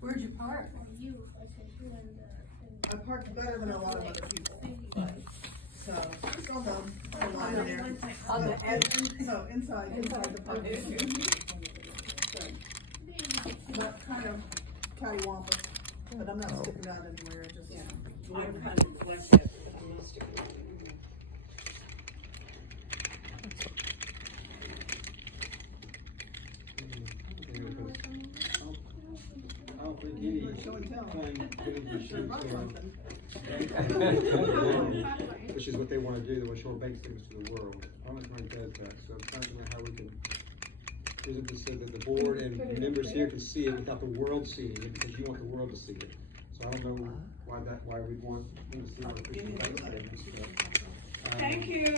Where'd you park? I parked better than a lot of other people. So, just on the line there. On the edge? So, inside the parking. Not kind of cattywampus, but I'm not sticking out anywhere, I just. I kind of like that, but I'm not sticking out anymore. I don't think any Show and tell. which is what they want to do. They want to show bank statements to the world. I don't know if anybody does that, so I'm trying to know how we can. Is it so that the board and members here can see it without the world seeing it, because you want the world to see it. So I don't know why we want them to see our official bank statements. Thank you.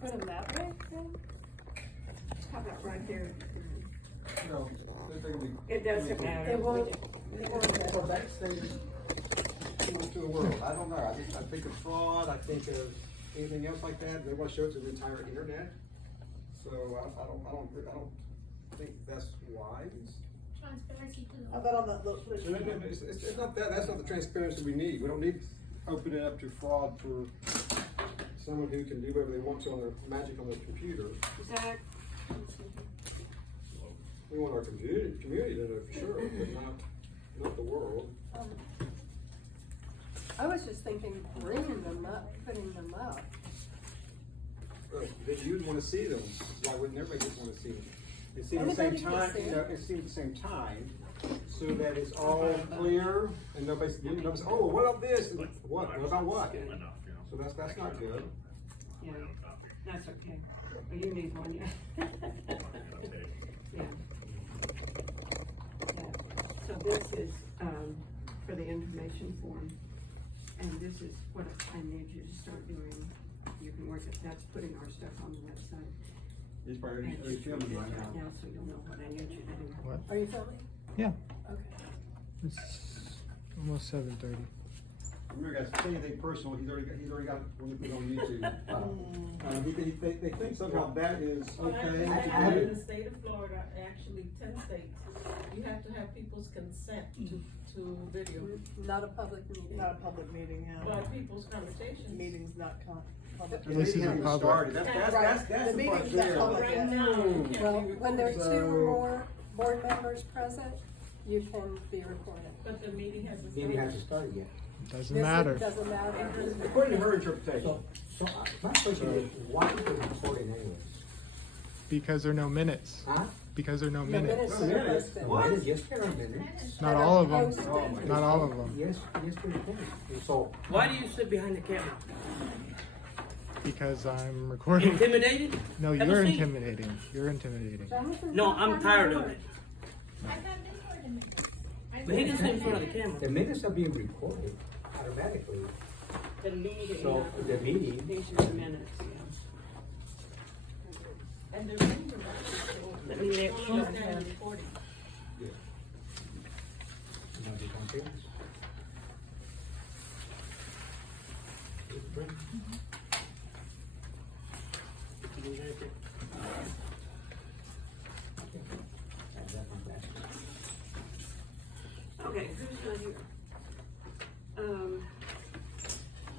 Put them that way, then? How about right there? No, It doesn't matter. It won't. for bank statements to the world. I don't know. I think of fraud. I think of anything else like that. They want to show it to the entire internet. So I don't think that's wise. Transparency to the. How about on that little. It's not that. That's not the transparency we need. We don't need to open it up to fraud for someone who can do whatever they want to on their magic on their computer. Zach? We want our community to know for sure, but not the world. I was just thinking bringing them up, putting them up. That you'd want to see them. Why wouldn't everybody just want to see them? They see them at the Everybody same can time. see You know, they see them at the same time, so that it's all clear and nobody's. Oh, what about this? What about what? So that's not good. Yeah, that's okay. Oh, you need one, yeah. Yeah. So this is, for the information form, and this is what I need you to start doing. You can work it, that's putting our stuff on the website. He's probably And you should filming do right that now. now, so you'll know what I need you to do. What? Are you filming? Yeah, Okay. it's almost 7:30. Remember, guys, say anything personal. He's already got one to put on YouTube. They think somehow that is okay. In the state of Florida, actually 10 states, you have to have people's consent to video. Not a public meeting. Not a public meeting, yeah. But people's conversations. Meetings not public. This isn't public. That's The the part meeting's not there. public. Right now, you can't Well, be when there's recorded, two or more board members present, you can be recorded. but the meeting has a. Meeting hasn't started yet. Doesn't This matter. Doesn't matter. According to her interpretation. My question is, why are you recording anyways? Because there are no minutes. Huh? Because there are no The minutes. minutes Oh, are minutes? posted. What? Yes, there are minutes. Not all of them. Posted. Not all of them. Yes, there are minutes. And so, Why do you sit behind the camera? Because I'm recording. Intimidated? No, Have you're a seat. intimidating. You're intimidating. Jonathan's No, not I'm part tired the of board. it. I've not been for the minutes. But he didn't sit in front of the camera. the minutes are being recorded automatically. The meeting. So, the meeting, These are the minutes, yeah. And the rooms are actually. Let me make sure. Understand recording. you know, the campaigns. Okay, who's not here?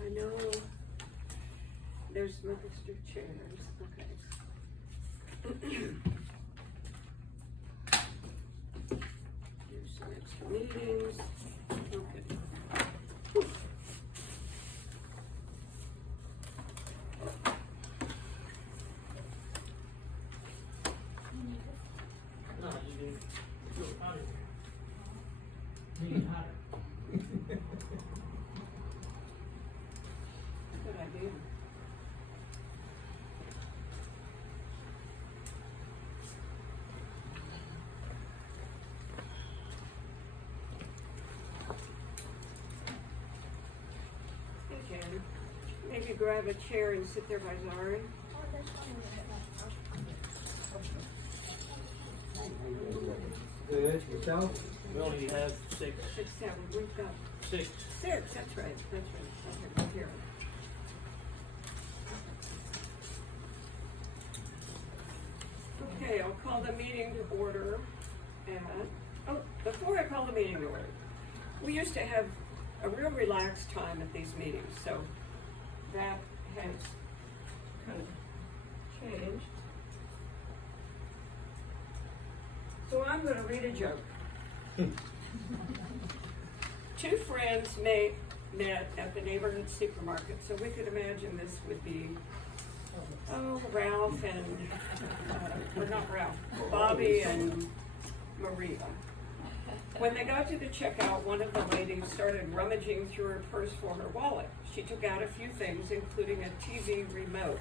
I know there's registered chairs, okay. Here's some extra meetings, okay. No, you didn't. You were hotter. Being hotter. Good idea. Hey, Jan, maybe grab a chair and sit there by Zari. Oh, that's fine. Good, yourself? We only have six. 6, 7, we've got Six. 6, that's right, Okay, here. Okay, I'll call the meeting to order. Before I call the meeting to order, we used to have a real relaxed time at these meetings, so that has kind of changed. So I'm gonna read a joke. Two friends met at the neighborhood supermarket, so we could imagine this would be, Ralph and, or not Ralph, Bobby and Maria. When they got to the checkout, one of the ladies started rummaging through her purse for her wallet. She took out a few things, including a TV remote.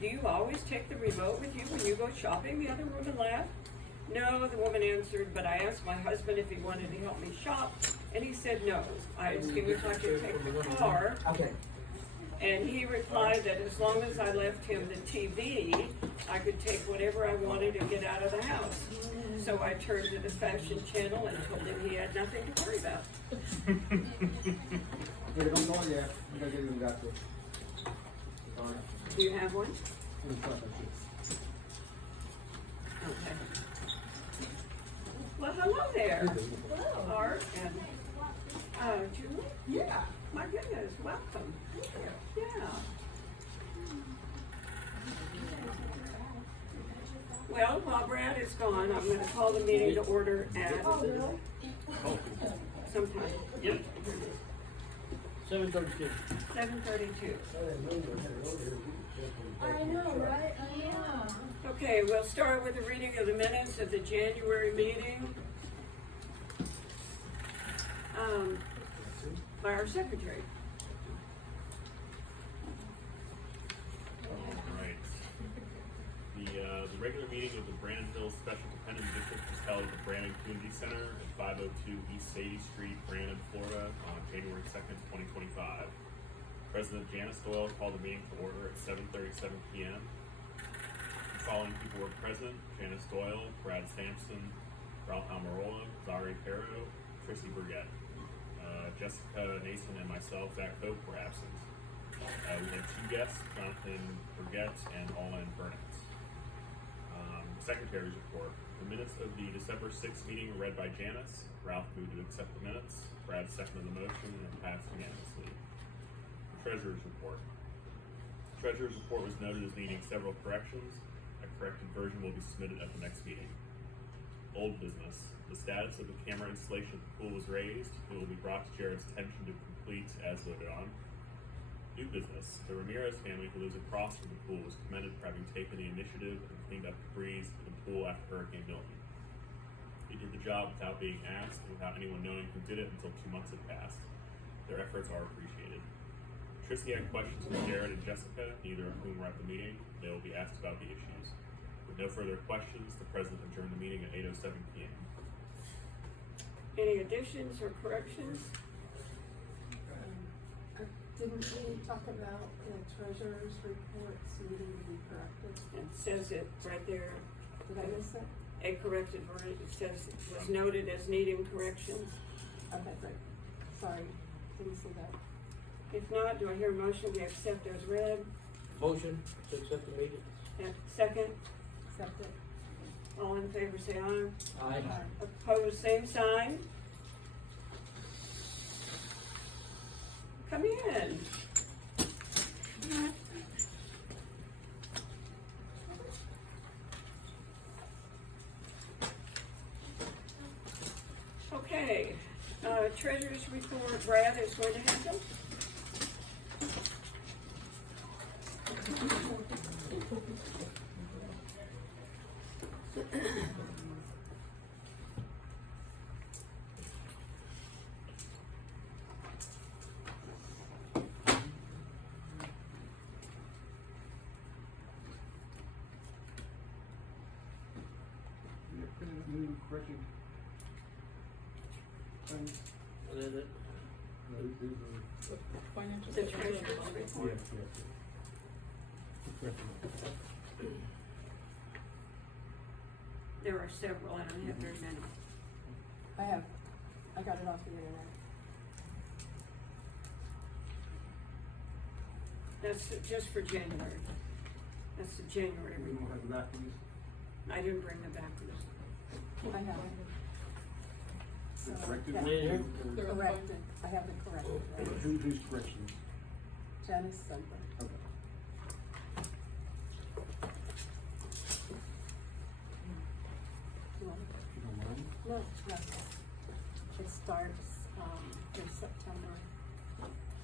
"Do you always take the remote with you when you go shopping?" the other woman laughed. "No," the woman answered, "but I asked my husband if he wanted to help me shop, and he said no. I asked him if I could take the car, Okay. and he replied that as long as I left him the TV, I could take whatever I wanted and get out of the house. So I turned to the fashion channel and told him he had nothing to worry about." Pero don't go there, because you got to. Do you have one? Okay. Well, hello there. Hello. Art and, Julie? Yeah. My goodness, welcome. Yeah. Well, while Brad is gone, I'm gonna call the meeting to order at sometime. Yep. 7:32. 7:32. I know, right? Yeah. Okay, we'll start with the reading of the minutes of the January meeting. By our secretary. Alright. The regular meeting of the Brandon Hills Special Dependent District was held at the Brandon Community Center at 502 East Sadie Street, Brandon, Florida on January 2nd, 2025. President Janice Doyle called the meeting to order at 7:37 p.m. The following people were present: Janice Doyle, Brad Sampson, Ralph Almirola, Zari Perro, Tracy Burgett. Jessica Nason and myself, Zach Cope, were absent. We had two guests, Jonathan Burgett and Olin Burnett. Secretary's report. The minutes of the December 6th meeting were read by Janice. Ralph moved to accept the minutes. Brad seconded the motion and passed unanimously. The Treasurer's report. The Treasurer's report was noted as needing several corrections. A corrected version will be submitted at the next meeting. Old business. The status of the camera installation at the pool was raised. It will be brought to Jared's attention to complete as voted on. New business. The Ramirez family who lives across from the pool was commended for having taken the initiative and cleaned up debris in the pool after Hurricane Milton. He did the job without being asked and without anyone knowing who did it until 2 months had passed. Their efforts are appreciated. Trissy had questions for Jared and Jessica, neither of whom were at the meeting. They will be asked about the issues. With no further questions, the president adjourned the meeting at 8:07 p.m. Any additions or corrections? Didn't we talk about the treasurer's reports needing to be corrected? It says it right there. Did I miss it? A corrected version. It says it was noted as needing corrections. Okay, great. Sorry, didn't see that. If not, do I hear a motion we accept as read? Motion to accept the meeting. And second, Accept it. all in favor say aye. Aye. Opposed, same sign. Come in. Okay, treasurer's report, Brad is going to handle. What is it? The treasurer's report. There are several, I don't have very many. I got it off the internet. That's just for January. That's the January report. I didn't bring them back for this. I have The So, corrected yeah. one? Yeah. Or- corrected, I have it corrected, right? Whose corrections? Janice Summer. Okay. You want it? You don't mind? No, no. It starts, in September.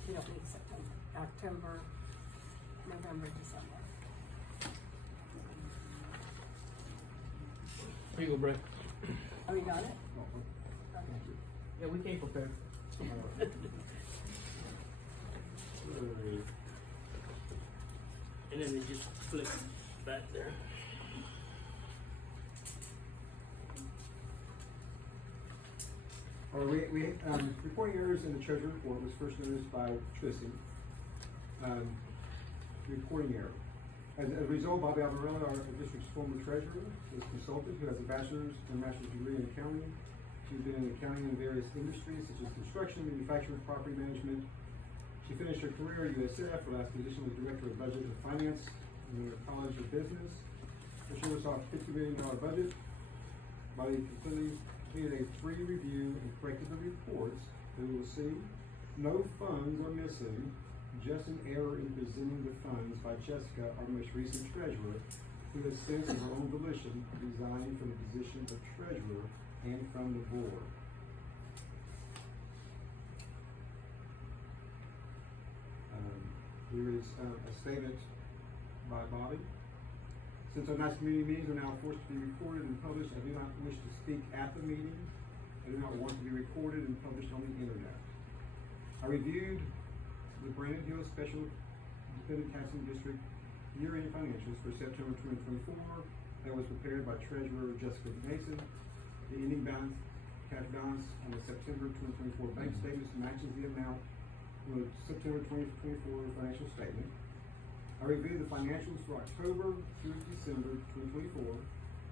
You don't need September, October, November, December. Here you go, Brett. Oh, you got it? Oh, Okay. thank you. Yeah, we came prepared. And then it just flips back there. All right, reporting errors in the treasury report was first noticed by Trissy. Reporting error. As a result, Bobby Alvarella, our district's former treasurer, is a consultant who has a bachelor's and master's degree in accounting. She's been in accounting in various industries such as construction, manufacturing, property management. She finished her career at USF. Her last position was director of budget and finance in the College of Business. She oversaw a $50 million budget. Bobby completed a free review and corrected the reports. And we will see no funds are missing, just an error in presenting the funds by Jessica, our most recent treasurer, who has since, of her own volition, resigned from the position of treasurer and from the board. Here is a statement by Bobby. Since our nice community meetings are now forced to be recorded and published, I do not wish to speak at the meeting. I do not want to be recorded and published on the internet. I reviewed the Brandon Hill Special Independent Taxing District year-end financials for September 2024 that was prepared by Treasurer Jessica Mason. The ending balance, cash balance on the September 2024 bank statements matches the amount with September 2024 financial statement. I reviewed the financials for October through December 2024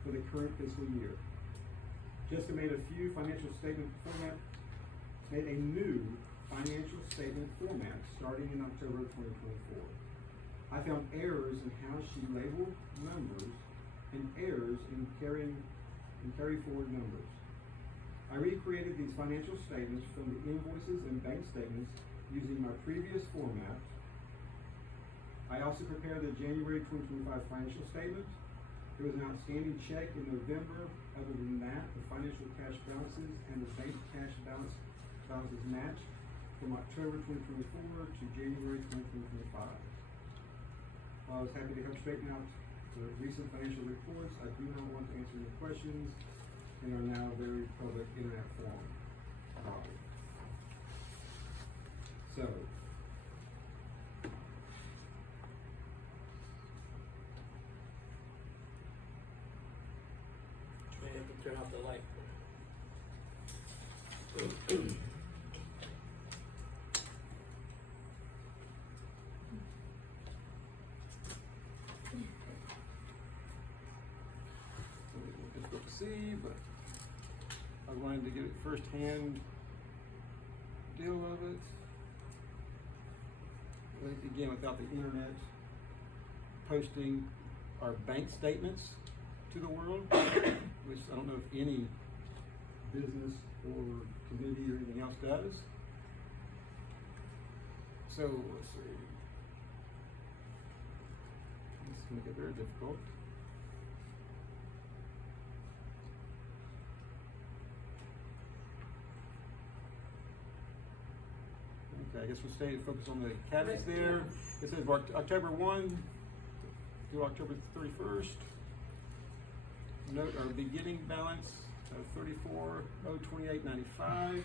for the current fiscal year. Jessica made a new financial statement format starting in October 2024. I found errors in how she labeled numbers and errors in carry forward numbers. I recreated these financial statements from the invoices and bank statements using my previous format. I also prepared the January 2025 financial statement. There was an outstanding check in November. Other than that, the financial cash balances and the bank cash balances matched from October 2024 to January 2025. While I was happy to help straighten out the recent financial reports, I do not want to answer any questions in our now very public internet forum. So, May have to turn off the light. difficult to see, but I wanted to get it firsthand deal of it. Like, again, without the internet posting our bank statements to the world, which I don't know if any business or committee or anything else does. So let's see. This is going to get very difficult. Okay, I guess we'll stay focused on the cabinets there. It says October 1 to October 31st. Note our beginning balance of $34,028.95.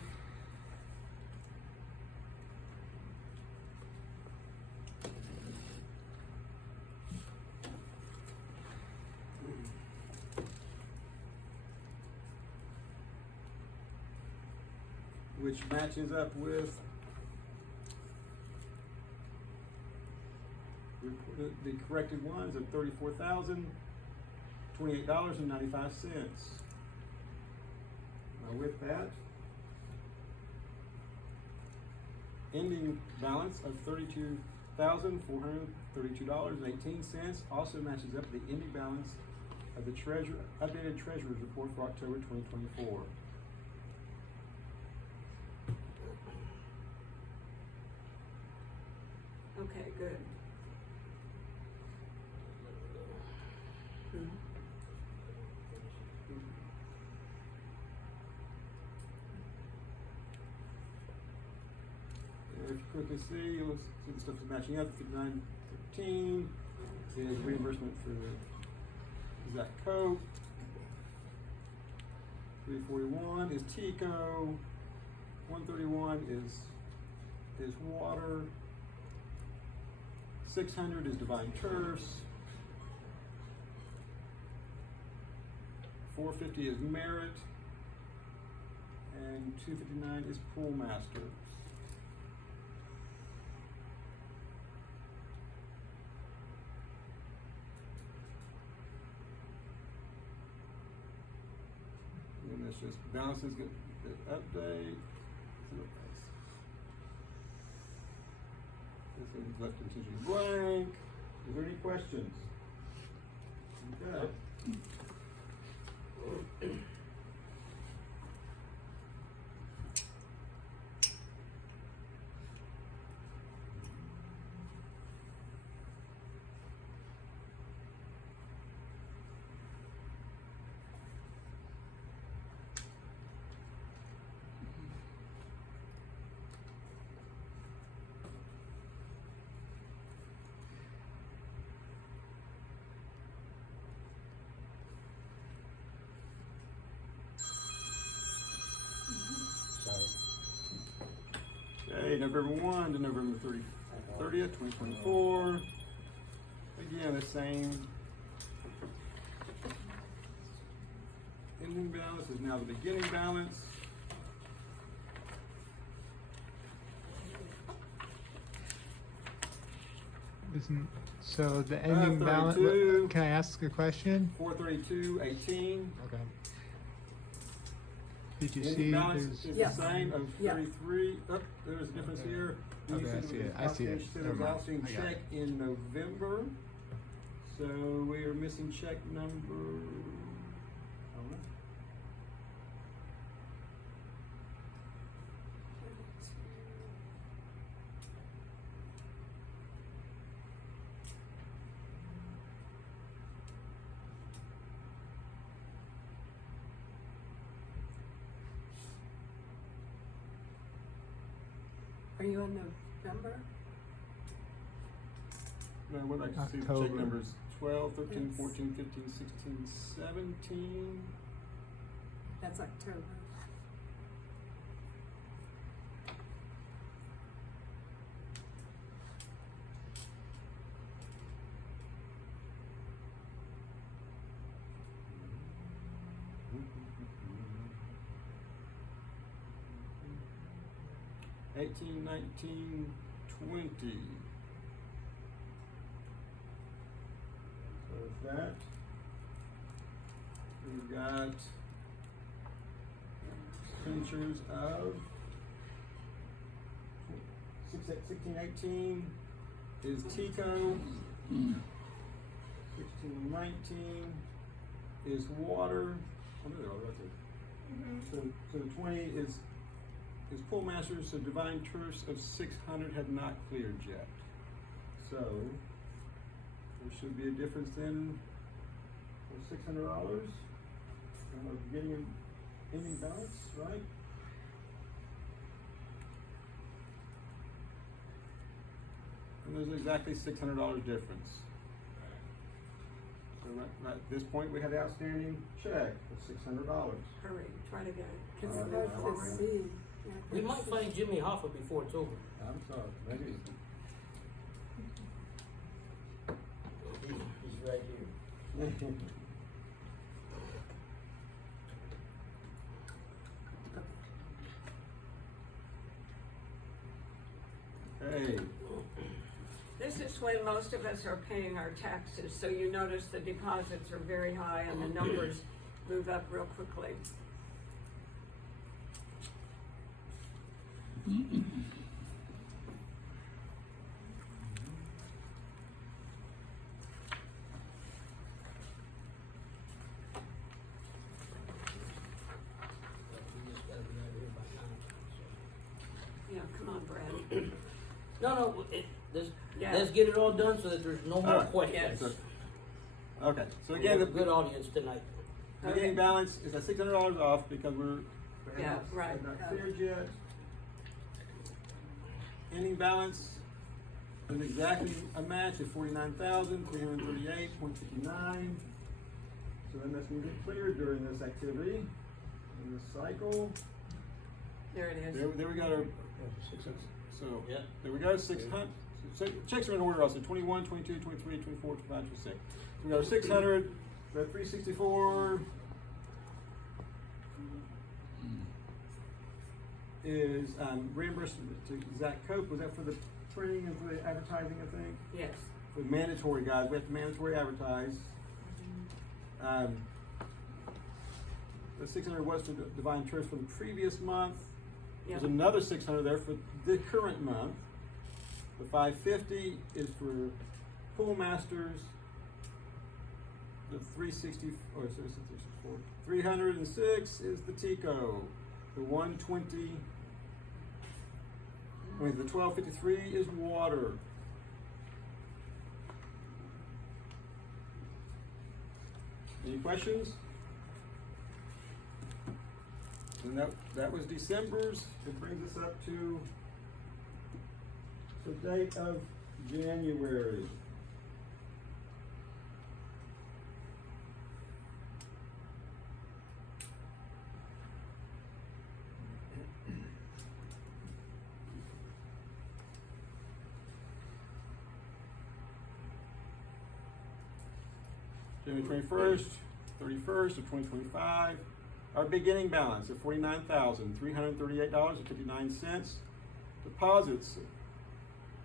Which matches up with the corrected ones of $34,028.95. Now with that, ending balance of $32,432.18 also matches up the ending balance of the updated treasurer's report for October 2024. Okay, good. If you quickly see, you'll see the stuff is matching up. 5913 is reimbursement for Zach Cope. 341 is Tico. 131 is water. 600 is Divine Turfs. 450 is Merit. And 259 is Pool Master. And that's just balances, get update. This is left contingent blank. Is there any questions? Okay. Okay, November 1 to November 30th, 2024. Again, the same. Ending balance is now the beginning balance. So the ending balance, 32. can I ask a question? 432.18. Okay. Did you Ending see balance there's, is Yes. the same of Yeah. 33. Oh, there's a difference here. You Okay, I said see there it. was I see it. outstanding- There Never was mind. outstanding I got check in November. So we are missing check number. I don't know. Are you in November? No, what I can see the check October. numbers 12, 13, It's- 14, 15, 16, 17. That's October. Eighteen, 19, 20. So with that, we've got expenditures of 16, 18 is Tico. 16, 19 is water. Oh, no, they're all right there. So the 20 is Pool Masters. So Divine Turfs of 600 had not cleared yet. So there should be a difference then of $600 of getting an ending balance, right? And there's exactly $600 difference. So right at this point, we had an outstanding check of $600. Hurry, try to get it. It's Uh, hard forward. to see. Yeah, We it's- might find Jimmy Hoffa before it's over. I'm sorry, maybe. He's right here. Hey, This is when most of us are paying our taxes, so you notice the deposits are very high and the numbers move up real quickly. No, Yeah. let's get it all done so that there's no more Alright. questions. Yes. Okay, so We again, have a the good audience tonight. beginning balance is at $600 off because we Yeah, have right. not cleared yet. Ending balance is exactly a match at 49,338.59. So then that's gonna get cleared during this activity, in this cycle. There it is. There we got our, so, Yeah. there we go, 600, so checks are in order also, 21, 22, 23, 24, 25, 26. We got our 600, we have 364. Is, reimbursement to Zach Cope, was that for the training and for the advertising, I think? Yes. For mandatory guys, we have to mandatory advertise. The 600 was for the Divine Church for the previous month. Yeah. There's another 600 there for the current month. The 550 is for pool masters. The 306 is the Tico. The 120, the 1253 is water. Any questions? And that was December's. It brings us up to the date of January. January 21st, 31st of 2025. Our beginning balance of $49,338.59. Deposits,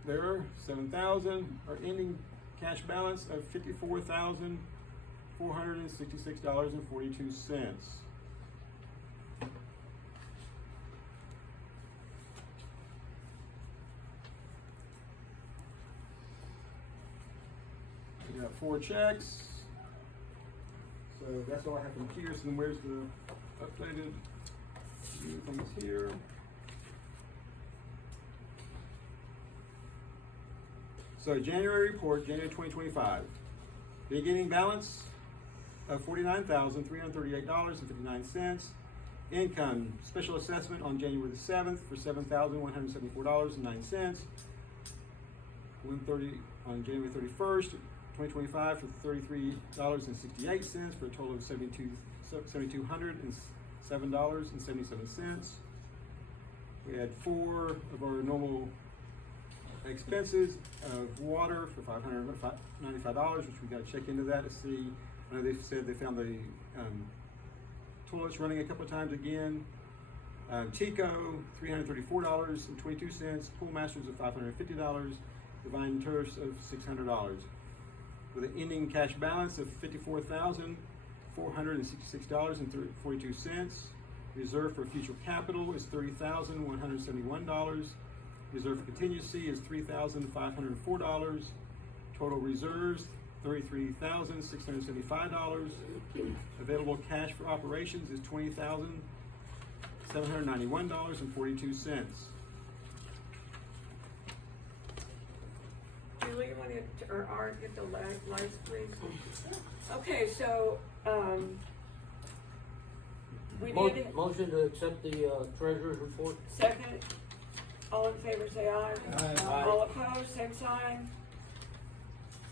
there are 7,000. Our ending cash balance of $54,466.42. We got 4 checks. So that's all I have from here. So then where's the updated things here? So January report, January 2025. Beginning balance of $49,338.59. Income special assessment on January the 7th for $7,174.09. 130 on January 31st. 2025 for $33.68 for a total of $7,207.77. We had 4 of our normal expenses of water for $595, which we got to check into that to see. I know they said they found the toilets running a couple of times again. Tico, $334.22. Pool masters of $550. Divine Tours of $600. With an ending cash balance of $54,466.42. Reserve for future capital is $30,171. Reserve for contingency is $3,504. Total reserves, $33,675. Available cash for operations is $20,791.42. Julie, you want to, or Art, get the lights, please? Okay, so, we need Motion to accept the treasurer's report. second. All in favor, say aye. Aye. All opposed, same sign.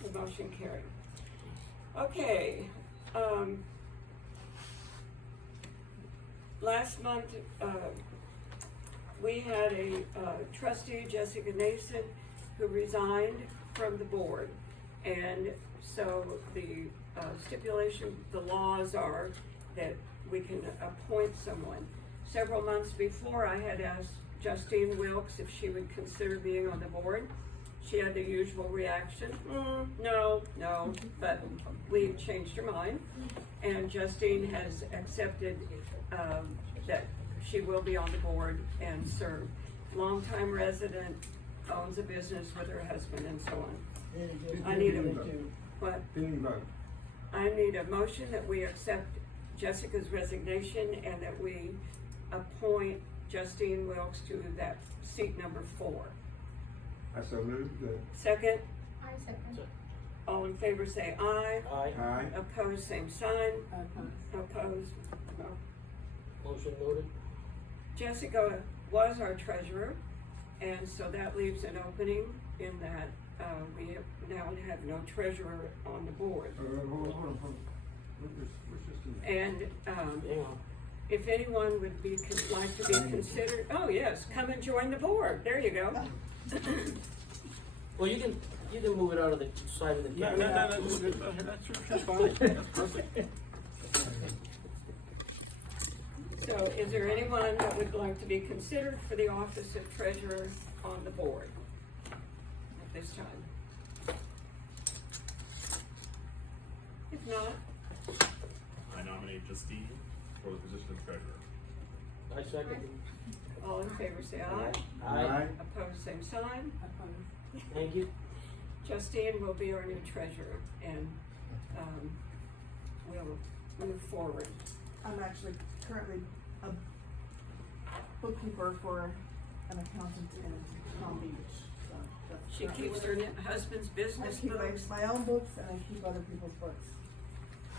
The motion carried. Okay, last month, we had a trustee, Jessica Nason, who resigned from the board. And so the stipulation, the laws are that we can appoint someone. Several months before, I had asked Justine Wilkes if she would consider being on the board. She had the usual reaction, no, but we changed her mind. And Justine has accepted that she will be on the board and serve. Longtime resident, owns a business with her husband and so on. I need a, what? Pending vote. I need a motion that we accept Jessica's resignation and that we appoint Justine Wilkes to that seat number 4. I so moved. Second, I second. all in favor say aye. Aye. Aye. Opposed, same sign. Okay. Opposed, no. Motion noted. Jessica was our treasurer, and so that leaves an opening in that, now have no treasurer on the board. Hold on. Where's Justine? And, Hang on. if anyone would be, like to be considered, oh yes, come and join the board, there you go. Well, you can move it out of the side of the No, camera. that's fine. So is there anyone that would like to be considered for the office of treasurer on the board at this time? If not, I nominate Justine for the position of treasurer. I second. all in favor say aye. Aye. Opposed, same sign. Opposed. Thank you. Justine will be our new treasurer, and, we'll move forward. I'm actually currently a bookkeeper for an accountant in Palm Beach, so that's. She keeps her husband's I business keep books. my own books and I keep other people's books.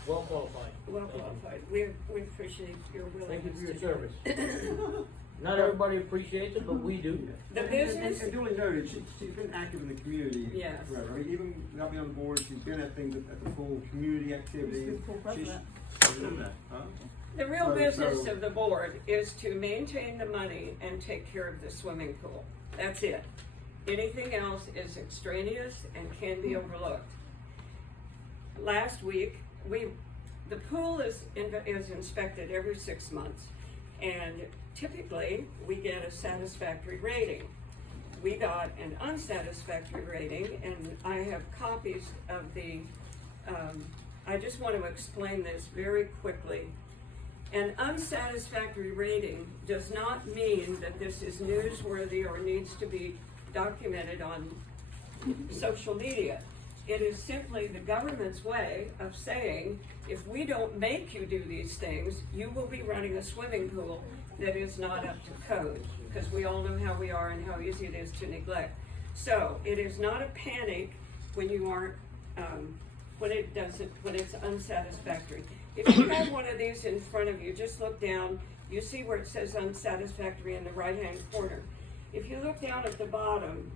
Well qualified. Well Thank you. qualified. We appreciate your willingness. Thank you for your to- service. Not everybody appreciates it, but we do. The business, And duly noted, she's been active in the community. Yes. Forever. I mean, even not being on the board, she's been at things at the full community activity. She's the full president. Huh? the real So- business so- of the board is to maintain the money and take care of the swimming pool. That's it. Anything else is extraneous and can be overlooked. Last week, the pool is inspected every 6 months, and typically, we get a satisfactory rating. We got an unsatisfactory rating, and I have copies of the, I just want to explain this very quickly. An unsatisfactory rating does not mean that this is newsworthy or needs to be documented on social media. It is simply the government's way of saying, if we don't make you do these things, you will be running a swimming pool that is not up to code, because we all know how we are and how easy it is to neglect. So it is not a panic when you aren't, when it's unsatisfactory. If you have one of these in front of you, just look down, you see where it says unsatisfactory in the right-hand corner. If you look down at the bottom,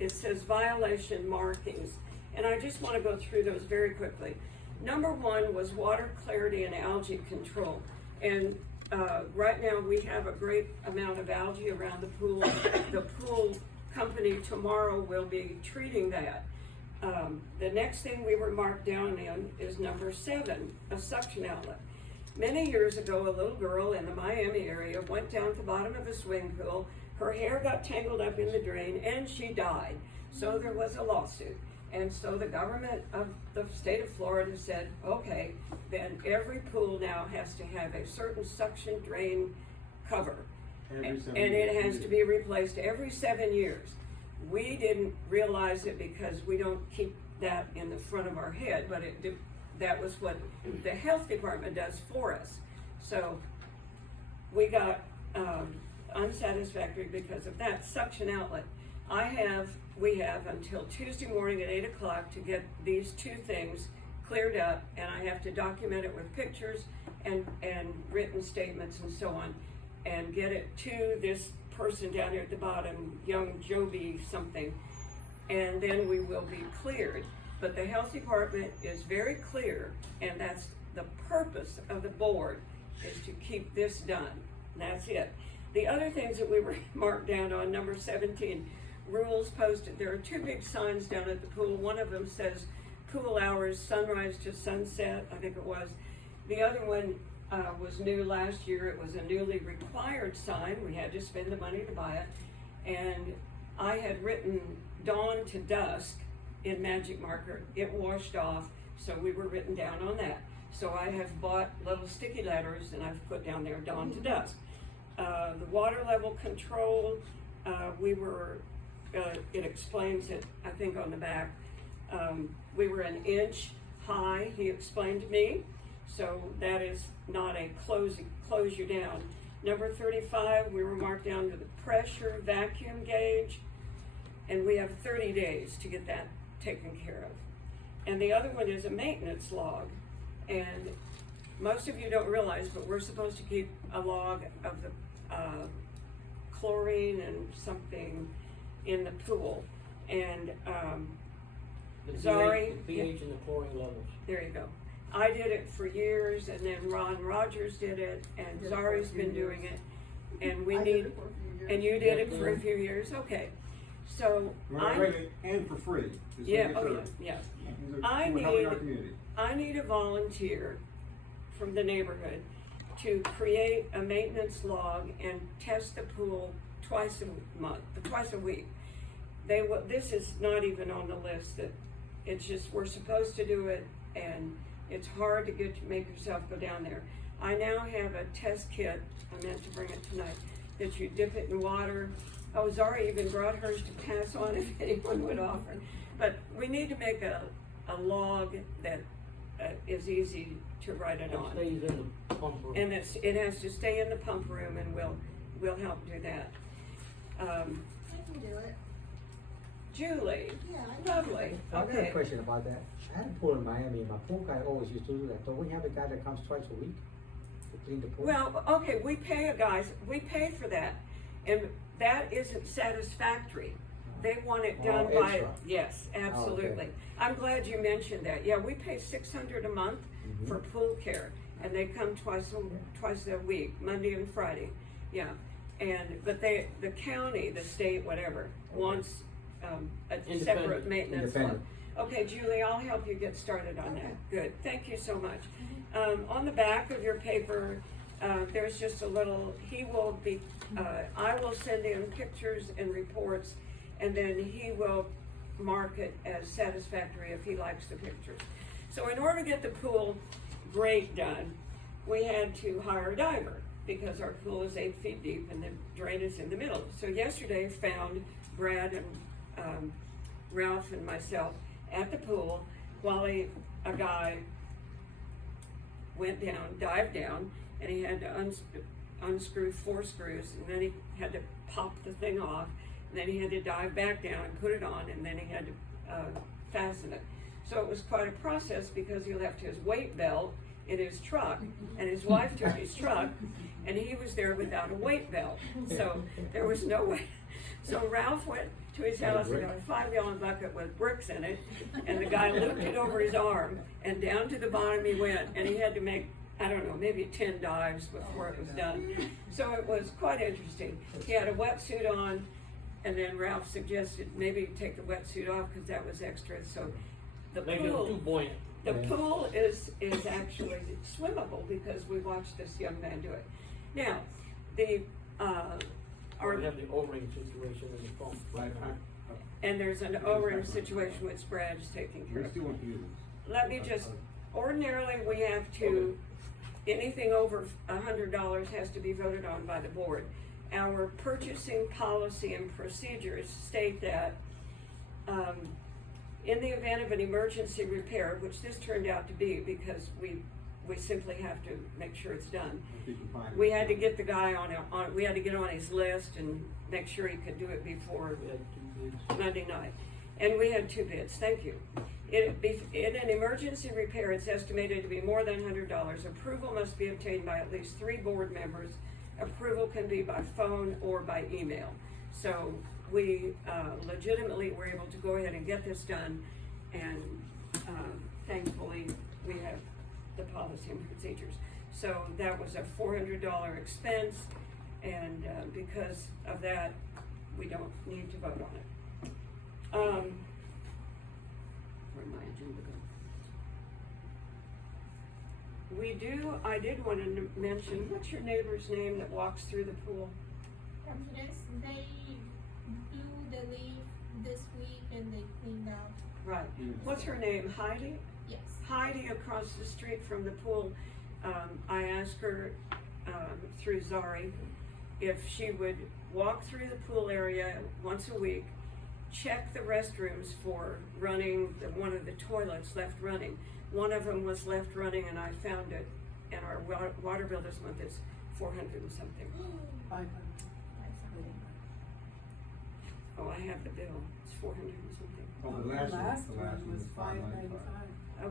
it says violation markings, and I just want to go through those very quickly. Number one was water clarity and algae control, and right now we have a great amount of algae around the pool. The pool company tomorrow will be treating that. The next thing we were marked down in is number 7, a suction outlet. Many years ago, a little girl in the Miami area went down at the bottom of a swimming pool. Her hair got tangled up in the drain and she died. So there was a lawsuit. And so the government of the state of Florida said, okay, then every pool now has to have a certain suction drain cover. And it has to be replaced every 7 years. We didn't realize it because we don't keep that in the front of our head, but that was what the health department does for us. So we got unsatisfactory because of that. Suction outlet. We have until Tuesday morning at 8 o'clock to get these 2 things cleared up, and I have to document it with pictures and written statements and so on, and get it to this person down here at the bottom, young Joby something, and then we will be cleared. But the health department is very clear, and that's the purpose of the board, is to keep this done. That's it. The other things that we were marked down on, number 17, rules posted. There are 2 big signs down at the pool. One of them says pool hours, sunrise to sunset, I think it was. The other one was new last year. It was a newly required sign. We had to spend the money to buy it. And I had written dawn to dusk in magic marker. It washed off, so we were written down on that. So I have bought little sticky letters and I've put down there dawn to dusk. The water level control, it explains it, I think, on the back. We were an inch high, he explained to me. So that is not a close you down. Number 35, we were marked down to the pressure vacuum gauge, and we have 30 days to get that taken care of. And the other one is a maintenance log, and most of you don't realize, but we're supposed to keep a log of the chlorine and something in the pool. And The Zari, pH and the chlorine levels. there you go. I did it for years, and then Ron Rogers did it, and Did it for a Zari's few been doing years. it. And we I did need, it for a few years. and you did it for a few years, okay. So And for free. Just yeah, make oh sure. yeah, yeah. These are- I we're helping our need- community. I need a volunteer from the neighborhood to create a maintenance log and test the pool twice a week. This is not even on the list, that it's just, we're supposed to do it, and it's hard to make yourself go down there. I now have a test kit, I meant to bring it tonight, that you dip it in water. Oh, Zari even brought hers to pass on if anyone would offer. But we need to make a log that is easy to write it It on. stays in the pump room. And it has to stay in the pump room, and we'll help do that. I can do it. Julie, Yeah, I can. lovely, I got a okay. question about that. I had a pool in Miami, my pool guy always used to do that, don't we have a guy that comes twice a week to clean the pool? Well, okay, we pay for that, and that isn't satisfactory. They want it done Oh, by, extra. yes, absolutely. okay. I'm glad you mentioned that. Yeah, we pay $600 a month Mhm. for pool care, and they come twice a week, Monday and Friday. Yeah, but the county, the state, whatever, wants a separate Independent. maintenance log. Independent. Okay, Julie, I'll help you get started on that. Good, thank you so much. On the back of your paper, there's just a little, I will send in pictures and reports, and then he will mark it as satisfactory if he likes the pictures. So in order to get the pool grate done, we had to hire a diver, because our pool is 8 feet deep and the drain is in the middle. So yesterday found Brad and Ralph and myself at the pool while a guy went down, dived down, and he had to unscrew 4 screws, and then he had to pop the thing off, and then he had to dive back down and put it on, and then he had to fasten it. So it was quite a process, because he left his weight belt in his truck, and his wife took his truck, and he was there without a weight belt. So there was no way. So Ralph went to his house and got a 5-gallon bucket with bricks in it, and the guy looped it over his arm, and down to the bottom he went, and he had to make, I don't know, maybe 10 dives before it was done. So it was quite interesting. He had a wetsuit on, and then Ralph suggested maybe take the wetsuit off because that was extra. So the Maybe it was too pool, buoyant. the pool is actually swimmable because we watched this young man do it. Now, Or we have the O-ring situation in the pump. and there's an O-ring situation which Brad's taking care We of. still want to use this. Let me just, ordinarily, we have to, anything over $100 has to be voted on by the board. Our purchasing policy and procedures state that, in the event of an emergency repair, which this turned out to be because we simply have to make sure it's done. Be compliant. We had to get the guy we had to get on his list and make sure he could do it before We had 2 bids. Monday night. And we had 2 bids, thank you. In an emergency repair, it's estimated to be more than $100. Approval must be obtained by at least 3 board members. Approval can be by phone or by email. So we legitimately were able to go ahead and get this done, and thankfully we have the policy and procedures. So that was a $400 expense, and because of that, we don't need to vote on it. Where'd my agenda go? I did want to mention, what's your neighbor's name that walks through the pool? Prejudice, they blew the leaf this week and they cleaned out. Right. What's her name? Heidi? Yes. Heidi across the street from the pool. I asked her through Zari if she would walk through the pool area once a week, check the restrooms for running, one of the toilets left running. One of them was left running, and I found it in our water bill this month. It's 400 and something. 500. Oh, I have the bill, it's 400 and something. Oh, The last one was 595.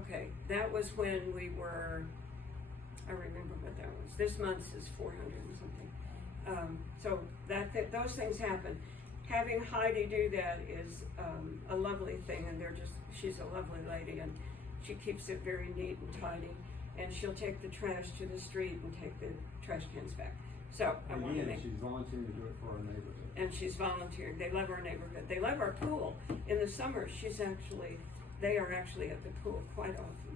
Okay, that was when we were, I remember what that was. This month's is 400 and something. So those things happen. Having Heidi do that is a lovely thing, and she's a lovely lady, and she keeps it very neat and tidy. And she'll take the trash to the street and take the trash cans back. So I want to Again, make. she's volunteering to do it for our neighborhood. And she's volunteering. They love our neighborhood. They love our pool. In the summer, they are actually at the pool quite often.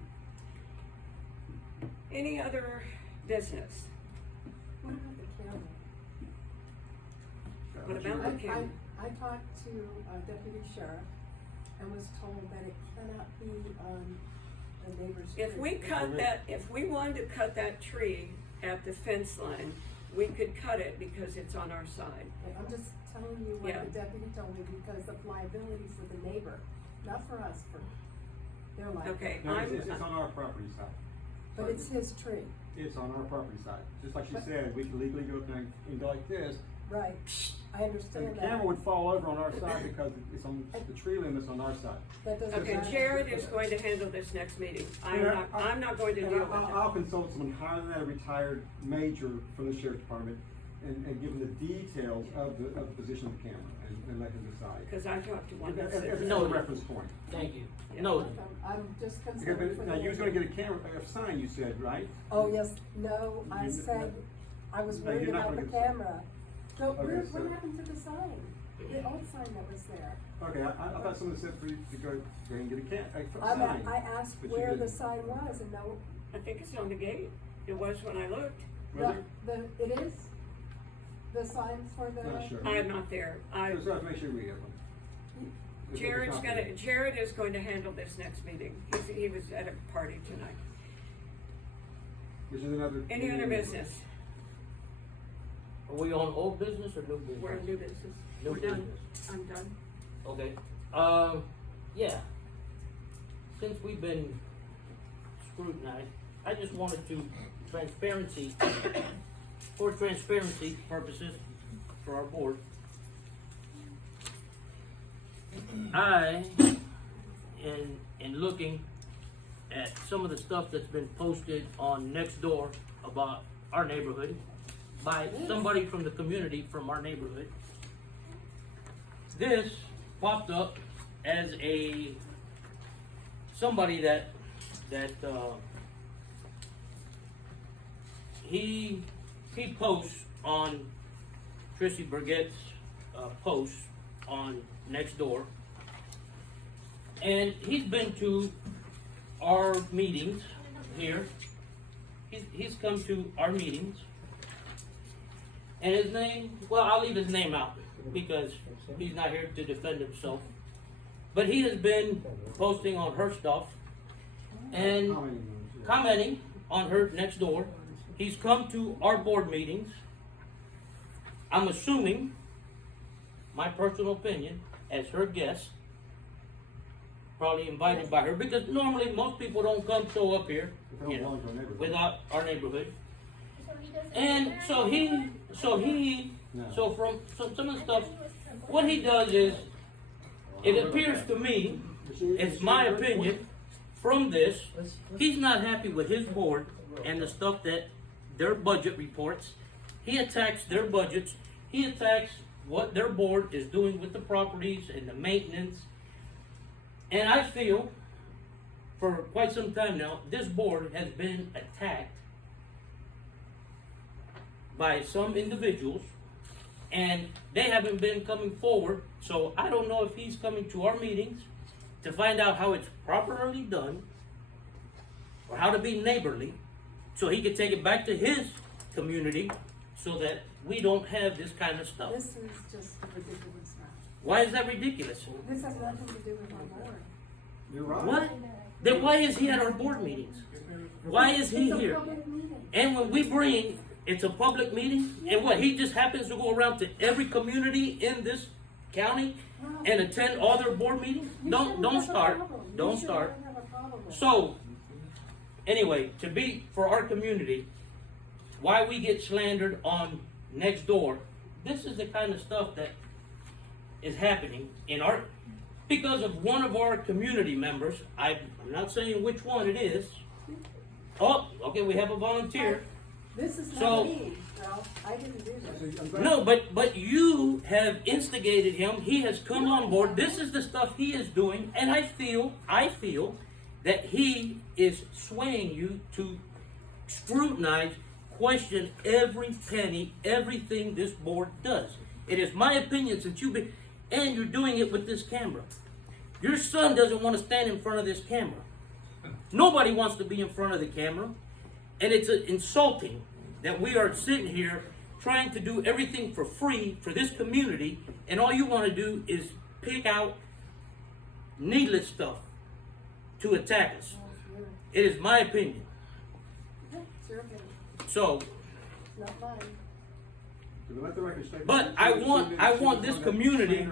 Any other business? What about the camera? What about the camera? I talked to Deputy Sheriff and was told that it cannot be on a neighbor's street. If we wanted to cut that tree at the fence line, we could cut it because it's on our side. I'm just telling you what Yeah. the deputy told me because of liability for the neighbor, not for us, for their liability. Okay, No, it's on our property side. But it's his tree, It's on our property side. Just like she said, we can legally go up there and go like this, right, I and understand the that. camera would fall over on our side because it's on, the tree limit's on our side. That doesn't Okay, matter. Jared is going to handle this next meeting. Yeah, I'm not going to And deal with I'll it. consult someone higher than that, a retired major from the sheriff's department, and give them the details of the position of the camera, and let him decide. Because I talked to one that As said. a No. reference point. Thank you. Yeah. No, I'm just Okay, concerned for but the now you was gonna neighbor. get a camera, a sign, you said, right? Oh, yes, no, I You- said, I was No, worried you're not about the gonna get a sign. camera. So, Okay, what so- happened to the sign? The old sign that was there? Okay, I thought someone said for you to go and get a I sign. asked but you where the didn't. sign was and no, I think it's on the gate. It was when I looked. Was it is? The sign for the? Not sure. I'm not there. So I have to make sure we have one. If it's not there. Jared is going to handle this next meeting. He was at a party tonight. Which is another. Any other business? are we on old business or new business? We're in new business. New We're done. business. I'm done. Okay, yeah. Since we've been scrutinized, I just wanted to, for transparency purposes, for our board, I, in looking at some of the stuff that's been posted on Nextdoor about our neighborhood by somebody from the community from our neighborhood, this popped up as somebody that he posts on Trissy Burgett's post on Nextdoor, and he's been to our meetings here. He's come to our meetings, and his name, well, I'll leave his name out because he's not here to defend himself. But he has been posting on her stuff and commenting on her Nextdoor. He's come to our board meetings. I'm assuming, my personal opinion, as her guest, probably invited by her, because normally most people don't come show up here, If they don't belong to our neighborhood. without our neighborhood. So he doesn't. And so from some of the stuff, what he does is, it appears to me, it's my opinion, from this, he's not happy with his board and the stuff that their budget reports. He attacks their budgets. He attacks what their board is doing with the properties and the maintenance. And I feel, for quite some time now, this board has been attacked by some individuals, and they haven't been coming forward. So I don't know if he's coming to our meetings to find out how it's properly done, or how to be neighborly, so he could take it back to his community, so that we don't have this kind of stuff. This is just ridiculous now. Why is that ridiculous? This has nothing to do with our board. You're right. What? Then why is he at our board meetings? Why is he It's a here? public meeting. And when we bring, it's a public meeting, and what, he just happens to go around to every community in this county and attend all their board meetings? You Don't shouldn't have a start, problem. You don't should start. not have a problem with So, anyway, for our community, why we get slandered on next door. This is the kind of stuff that is happening in our, because of one of our community members. I'm not saying which one it is. Oh, okay, we have a volunteer. This is So- not me, Ralph, I didn't do this. No, but you have instigated him. He has come on board. This is the stuff he is doing, and I feel that he is swaying you to scrutinize, question every penny, everything this board does. It is my opinion since you've been, and you're doing it with this camera. Your son doesn't want to stand in front of this camera. Nobody wants to be in front of the camera, and it's insulting that we are sitting here trying to do everything for free for this community, and all you want to do is pick out needless stuff to attack us. It is my opinion. It's your opinion, So, not mine. Let the record state. but I want this community,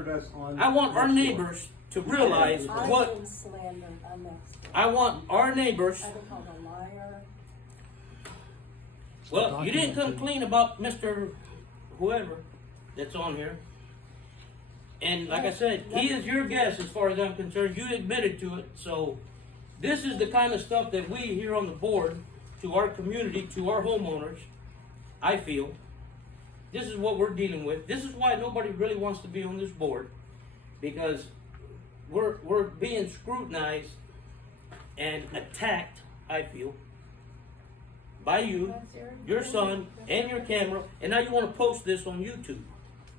I want our neighbors to realize I've what, been slandered on next door. I want our neighbors. I've been called a liar. Well, you didn't come clean about Mr. whoever that's on here. And like I said, he is your guest as far as I'm concerned. You admitted to it. So this is the kind of stuff that we here on the board, to our community, to our homeowners, I feel, this is what we're dealing with. This is why nobody really wants to be on this board, because we're being scrutinized and attacked, I feel, by you, your son, and your camera, and now you want to post this on YouTube.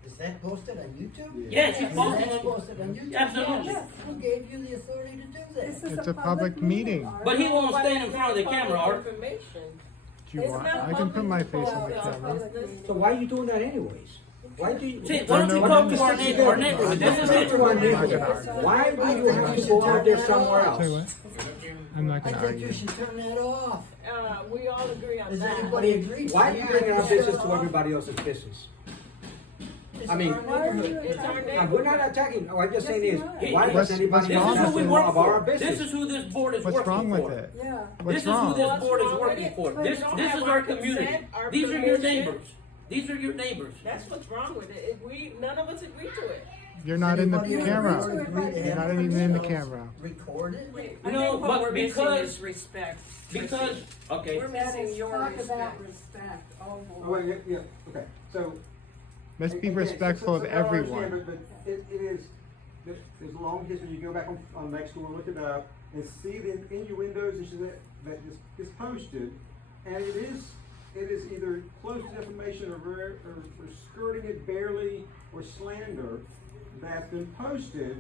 Is that posted on YouTube? Yes, she's Is posting that on. posted on YouTube? Absolutely. Yes. Who gave you the authority to do This that? is It's a public meeting. Art. But he won't stand in front of the camera, Art. Information. Do you It's want, not I can put my face on the Well, camera. So why are you doing that anyways? Why do you? See, why don't you talk to our neighborhood? This is it. Why do you have to go out there somewhere Tell you else? what, I'm not I gonna think argue. you should turn that off. We all agree on Does that. anybody agree? Why are you bringing our business to everybody else's business? It's I mean- our Why are you neighborhood. It's our attacking? neighborhood. We're not attacking, I'm just saying is, Hey, why what's- does anybody This else is have who to we know work of our for. business? This is who this board is What's wrong working with for. it? Yeah. This What's is who wrong? this board is What's wrong working with for. it? This We don't is have our our community. consent, our These are your permission. neighbors. These are your neighbors. That's what's wrong with it. None of us agree to it. You're not in the Anybody agree camera. to agree to You're have not even in the it camera. recorded? I No, think what but we're missing because- is respect. Because, okay, We're missing Let's your talk about respect. respect. Oh, Oh, boy. wait, yeah, okay, so. Let's be again, respectful of so I understand, everyone. But it is, there's a long history, you go back on Nextdoor and look it up, and see the innuendos and shit that is posted, and it is either close to defamation or skirting it barely, or slander, that's been posted,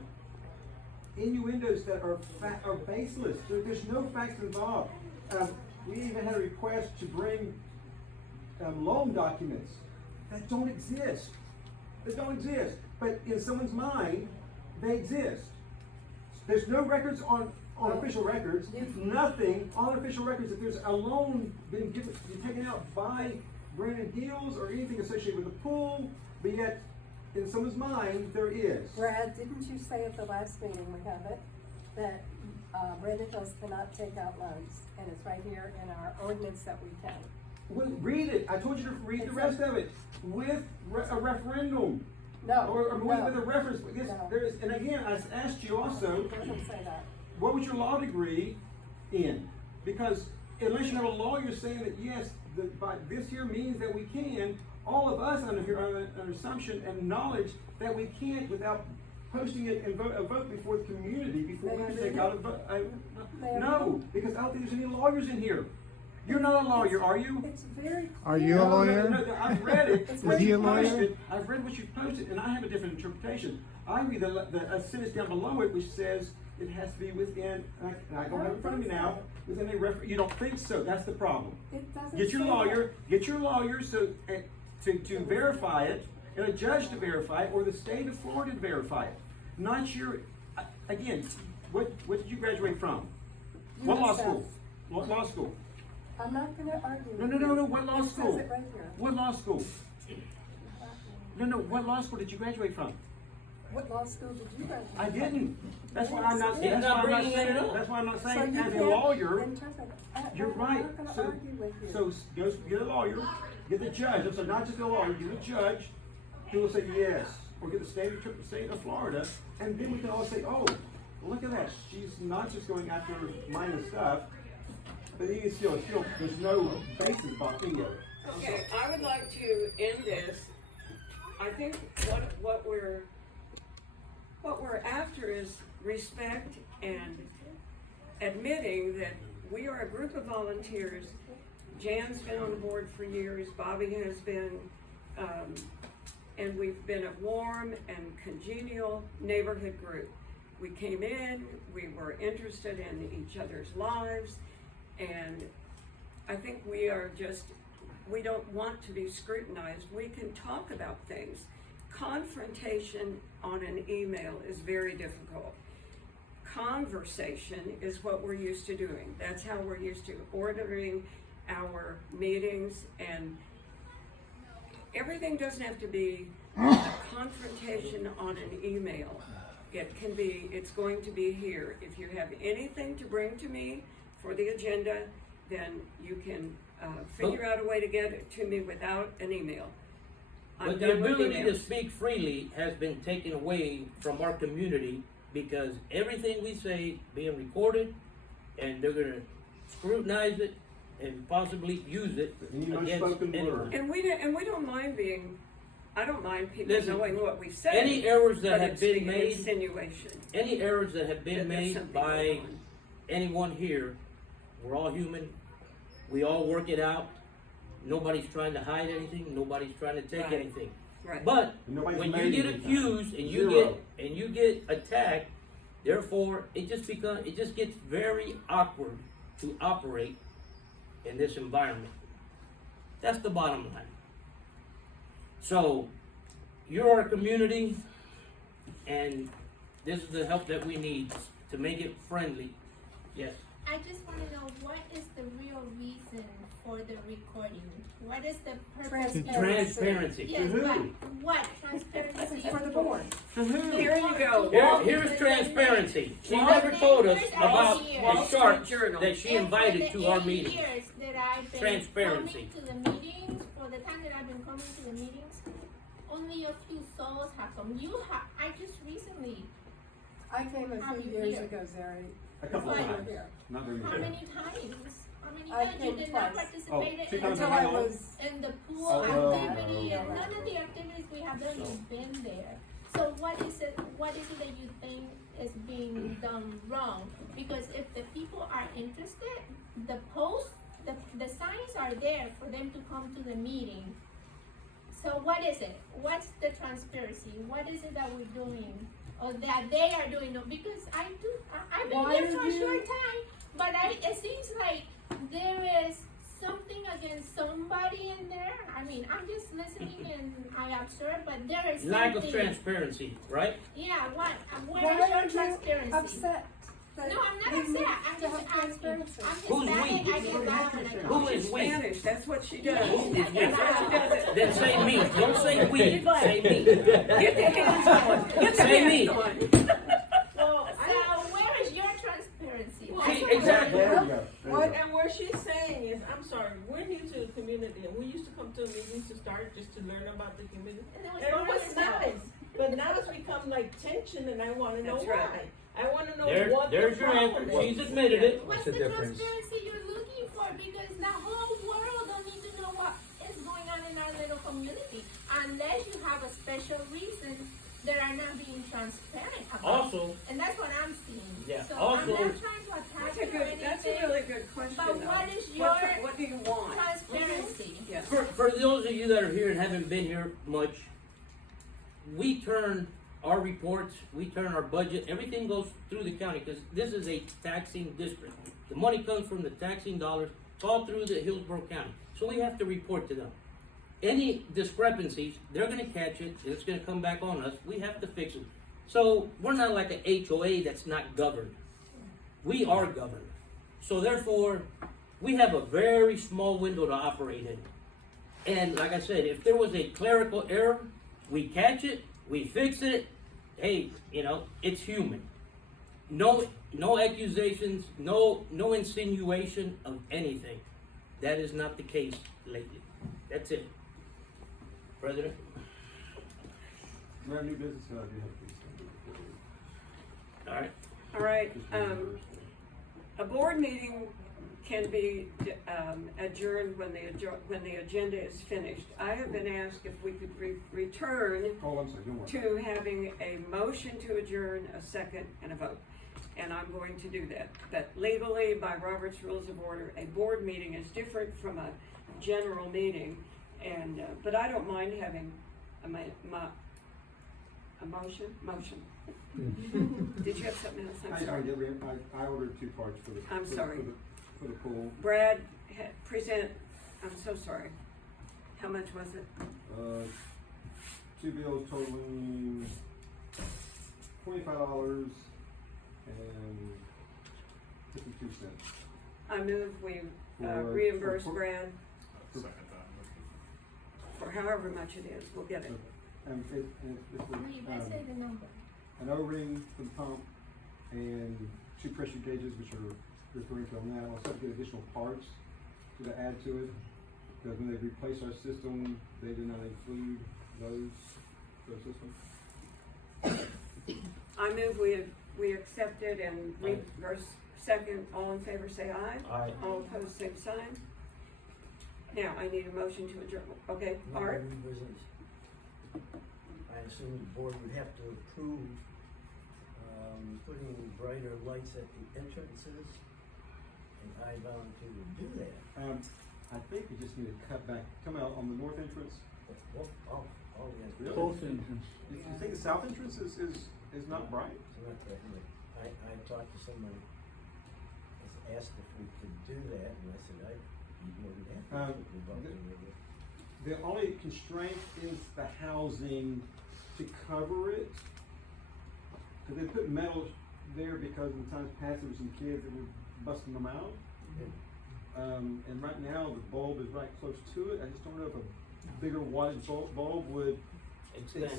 innuendos that are baseless. There's no facts involved. We even had a request to bring loan documents that don't exist. That don't exist. But in someone's mind, they exist. There's no records on official records. Nothing on official records that there's a loan being taken out by Brandon Deals or anything associated with the pool, but yet in someone's mind, there is. Brad, didn't you say at the last meeting we have it, that Brandon Hills cannot take out loans? And it's right here in our ordinance that we can. Well, read it. I told you to read the rest of it with a referendum. No, Or no, with a reference. This, No. there is, and again, I asked you also, it doesn't say that. what was your law degree in? Because unless you have a lawyer saying that yes, by this here means that we can, all of us under here are under assumption and knowledge that we can't without posting it and a vote before the community before we May I can read take it? out a vote. May I No, read because I don't think there's any lawyers in here. You're not a lawyer, are you? It's very clear. Are you a lawyer? No, I've read it. Is What he you a lawyer? posted, I've read what you posted, and I have a different interpretation. I read a sentence down below it which says it has to be within, and I don't have it in front of me now, within a reference. You don't think so? That's the problem. It doesn't Get your say lawyer. Get your lawyer so to verify it, and a judge to verify it, or the state of Florida to verify it. Not your. Again, what did you graduate from? What law USF. school? What law school? I'm not gonna argue. No, with no, no, you. no. What law It school? says it right here. What law school? No, no. What law school did you graduate from? What law school did you go to? I didn't. That's why I'm not, He's that's not why I'm not bringing it saying, up. that's why I'm not So saying you as a can't lawyer, interpret. you're I'm right. not gonna So, argue with you. so go get a lawyer, get the judge, so not just a lawyer, get a judge who will say yes, or get the state of Florida, and then we can all say, oh, look at that, she's not just going after minor stuff, but he is still, there's no basis about any of it. Okay, I would like to end this. I think what we're after is respect and admitting that we are a group of volunteers. Jan's been on the board for years, Bobby has been, and we've been a warm and congenial neighborhood group. We came in, we were interested in each other's lives, and I think we don't want to be scrutinized. We can talk about things. Confrontation on an email is very difficult. Conversation is what we're used to doing. That's how we're used to ordering our meetings, and everything doesn't have to be a confrontation on an email. It's going to be here. If you have anything to bring to me for the agenda, then you can figure out a way to get it to me without an email. But the ability to speak freely has been taken away from our community because everything we say being recorded, and they're gonna scrutinize it and possibly use it against anyone. And we don't mind being. I don't mind people Listen, knowing what we say. any errors that but have it's been the made- insinuation. Any errors that have been that there's made something by going on. anyone here, we're all human. We all work it out. Nobody's trying to hide anything. Nobody's trying to take Right. anything. Right. But Nobody's when you made get anything. accused and you get attacked, therefore it just gets very awkward to operate in this environment. That's the bottom line. So you're our community, and this is the help that we need to make it friendly. Yes. I just want to know, what is the real reason for the recording? What is the purpose? Transparency. Yes, To who? but what transparency? For the board. Here you go. Here's transparency. She never told us about the sharks that she invited to our meeting. Years that I've been Transparency. coming to the meetings, for the time that I've been coming to the meetings, only a few souls have come. I just recently, I came a few years ago, Zari. A couple of Right. times, not very how many. many times? How many I times you came did not twice. participate two in times Until I was, in the pool Oh, activity no. and none of the activities we have done, you've been there. So what is it that you think is being done wrong? Because if the people are interested, the signs are there for them to come to the meeting. So what is it? What's the transparency? What is it that we're doing? Or that they are doing? No, because I've been Why here for a are you- short time, but it seems like there is something against somebody in there. I mean, I'm just listening and I observe, but there is Lack of something. transparency, right? Yeah, why where are is your you transparency? upset? that No, I'm not we upset. need I'm to just have asking. transparency? I'm just Who's mad we? I get mad when I Who come. is we? Spanish, that's what she does. Who is we? That's what she does. Then say me. Don't say we. Say me. Get the hands on. Get the Say hands me. on. Well, so where is your transparency? Well, That's See, what I'm exactly. There you go. There you What? go. And what she's saying is, I'm sorry, we're new to the community, and we used to come to meetings to start just to learn about the community. And And it was nice, but now it's become like tension, and I wanna know That's why. right. I wanna know what the There's your problem answer. is. She's admitted it. What's the the difference? transparency you're looking for? Because the whole world don't need to know what is going on in our little community unless you have a special reason that are not being transparent about. Also, And that's what I'm seeing. Yeah, So also- I'm not trying to attack you or anything. That's a really good question But though. what is your What do you want? transparency? Yeah. for those of you that are here and haven't been here much, we turn our reports, we turn our budget, everything goes through the county because this is a taxing district. The money comes from the taxing dollars, it's all through the Hillsborough County. So we have to report to them. Any discrepancies, they're gonna catch it, and it's gonna come back on us, we have to fix it. So we're not like an HOA that's not governed. We are governed. So therefore, we have a very small window to operate in. And like I said, if there was a clerical error, we catch it, we fix it, hey, you know, it's human. No accusations, no insinuation of anything. That is not the case lately. That's it. President? We're a new business, so I do have to All right. All right, a board meeting can be adjourned when the agenda is finished. I have been asked if we could return Oh, I'm sorry, don't worry. to having a motion to adjourn, a second, and a vote. And I'm going to do that. But legally, by Robert's Rules of Order, a board meeting is different from a general meeting. And, but I don't mind having a motion. Did you have something else? I'm I sorry. did, I ordered 2 parts for the. I'm sorry. For the pool. Brad, present, I'm so sorry. How much was it? 2 bills totaling $25 and 52 cents. I move we For- reimburse for- Brad Second that motion. for however much it is. We'll get it. And it's Will you guys say the number? an O-ring for the pump and 2 pressure gauges, which are referring to on that. Also have to get additional parts to add to it, because when they replace our system, they do not include those systems. I move we accept it and reimburse. Second, all in favor say aye. Aye. All opposed, same sign. Now, I need a motion to adjourn. Okay, Art? New business. I assume the board would have to approve, putting brighter lights at the entrances, and I volunteer to do that. I think we just need to cut back, come out on the north entrance. Well, all we have to do. Really? Both entrance. You think the south entrance is not bright? It's not that way. I talked to somebody, asked if we could do that, and I said, I'd be more than happy to volunteer with it. The only constraint is the housing to cover it. Cause they put metal there because in times past there were some kids that were busting them out. And right now the bulb is right close to it. I just don't know if a bigger wattage bulb would Extend.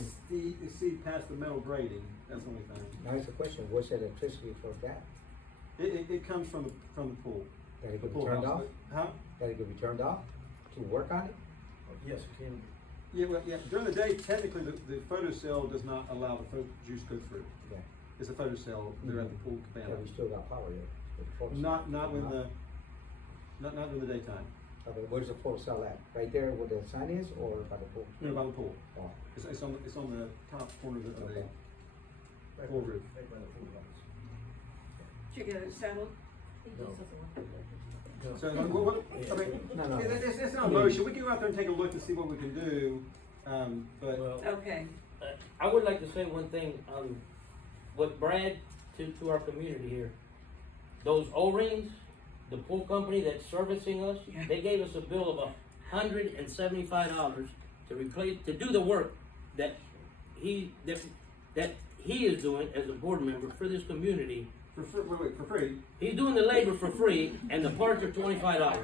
exceed past the metal grating. That's the only thing. Now it's a question, what's electricity for that? It comes from the pool. That it The could be pool turned house. off? Huh? That it could be turned off to work on it? Yes, it can. Yeah, well, yeah, during the day, technically, the photocell does not allow the juice go through. Yeah. It's a photocell there at the pool Yeah, cabana. we still got power there. with the photo Not cell. when not in the daytime. Okay, where's the photo cell at? Right there where the sign is, or by the pool? No, by the pool. Oh, It's on the top corner of the okay. Right Full by- roof. Right by the pool house. Did you get it settled? No. So, what, I mean, No. it's not a motion. We can go out there and take a look to see what we can do. But Well, Okay. I would like to say one thing, with Brad, to our community here. Those O-rings, the pool company that's servicing us, Yeah. they gave us a bill of $175 to do the work that he is doing as a board member for this community. for free. He's doing the labor for free, and the parts are $25.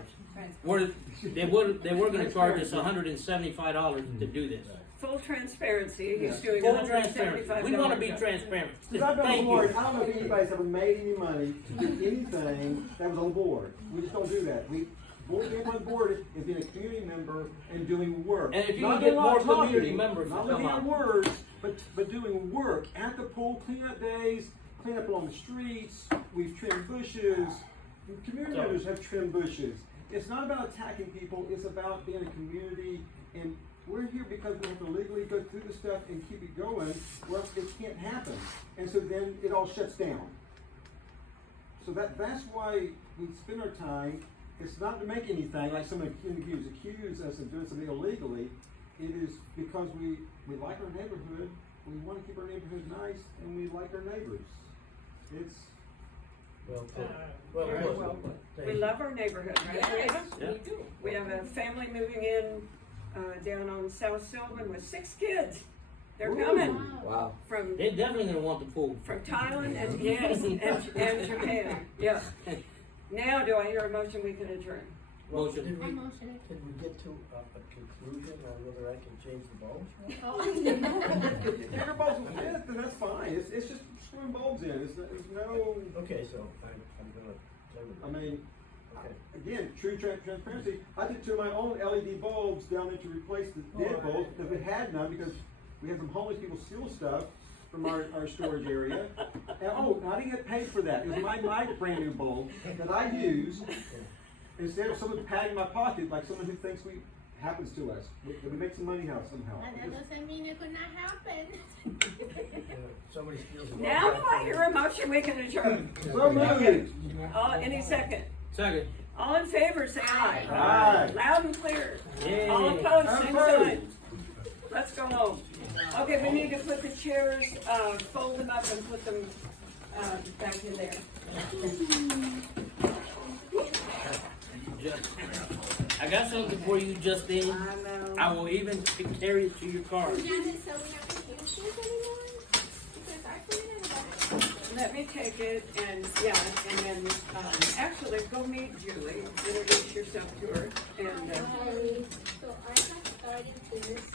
Where they were gonna charge us $175 to do this. Full transparency, he's Yeah. doing Full $175. transparency. We wanna be transparent. Because I've been on Thank the board, you. I don't know if anybody's ever made any money to do anything that was on the board. We just don't do that. Being on the board is being a community member and doing work. And if you Not can get doing a lot more of talking, community members to not come looking at out. words, but doing work at the pool, cleanup days, clean up along the streets. We've trimmed bushes. Community So- members have trimmed bushes. It's not about attacking people. It's about being a community, and we're here because we have to legally go through the stuff and keep it going, or else it can't happen. And so then it all shuts down. So that's why we spend our time. It's not to make anything like some accuse us of doing something illegally. It is because we like our neighborhood. We want to keep our neighborhood nice, and we like our neighbors. It's Well, Very well put. We love our neighborhood, right? Yes, Yeah. we do. We have a family moving in, down on South Sylvan with 6 kids. They're Ooh. coming Wow. from They're definitely gonna want the pool. Thailand and yes, and Japan. Yeah. Now, do I hear a motion we can adjourn? Well, Motion. did I we, motion it. did we get to a conclusion on whether I can change the bulbs? If bigger bulbs will fit, then that's fine. It's just screwing bulbs in. There's no, Okay, so I'm gonna play with I that. mean, Okay. again, true transparency. I took two of my own LED bulbs down there to replace the dead bulbs because we had none because we had some homeless people steal stuff from our storage area. And, I didn't get paid for that. It was my brand new bulb that I use instead of someone patting my pocket like someone who thinks happens to us. We make some money out somehow. And that doesn't mean it could not happen. Somebody steals a bulb. Now do I hear a motion, we can adjourn. So moved. Any second? Second. All in favor, say aye. Aye. Loud and clear. Yay. All opposed, same Opposed. sign. Let's go home. Okay, we need to put the chairs, fold them up and put them, back in there. I got something for you, Justine. I know. I will even carry it to your car. Janice, so we have to use this anymore? Because I put it in the back. Let me take it and then, actually, go meet Julie, introduce yourself to her, and, So I have started this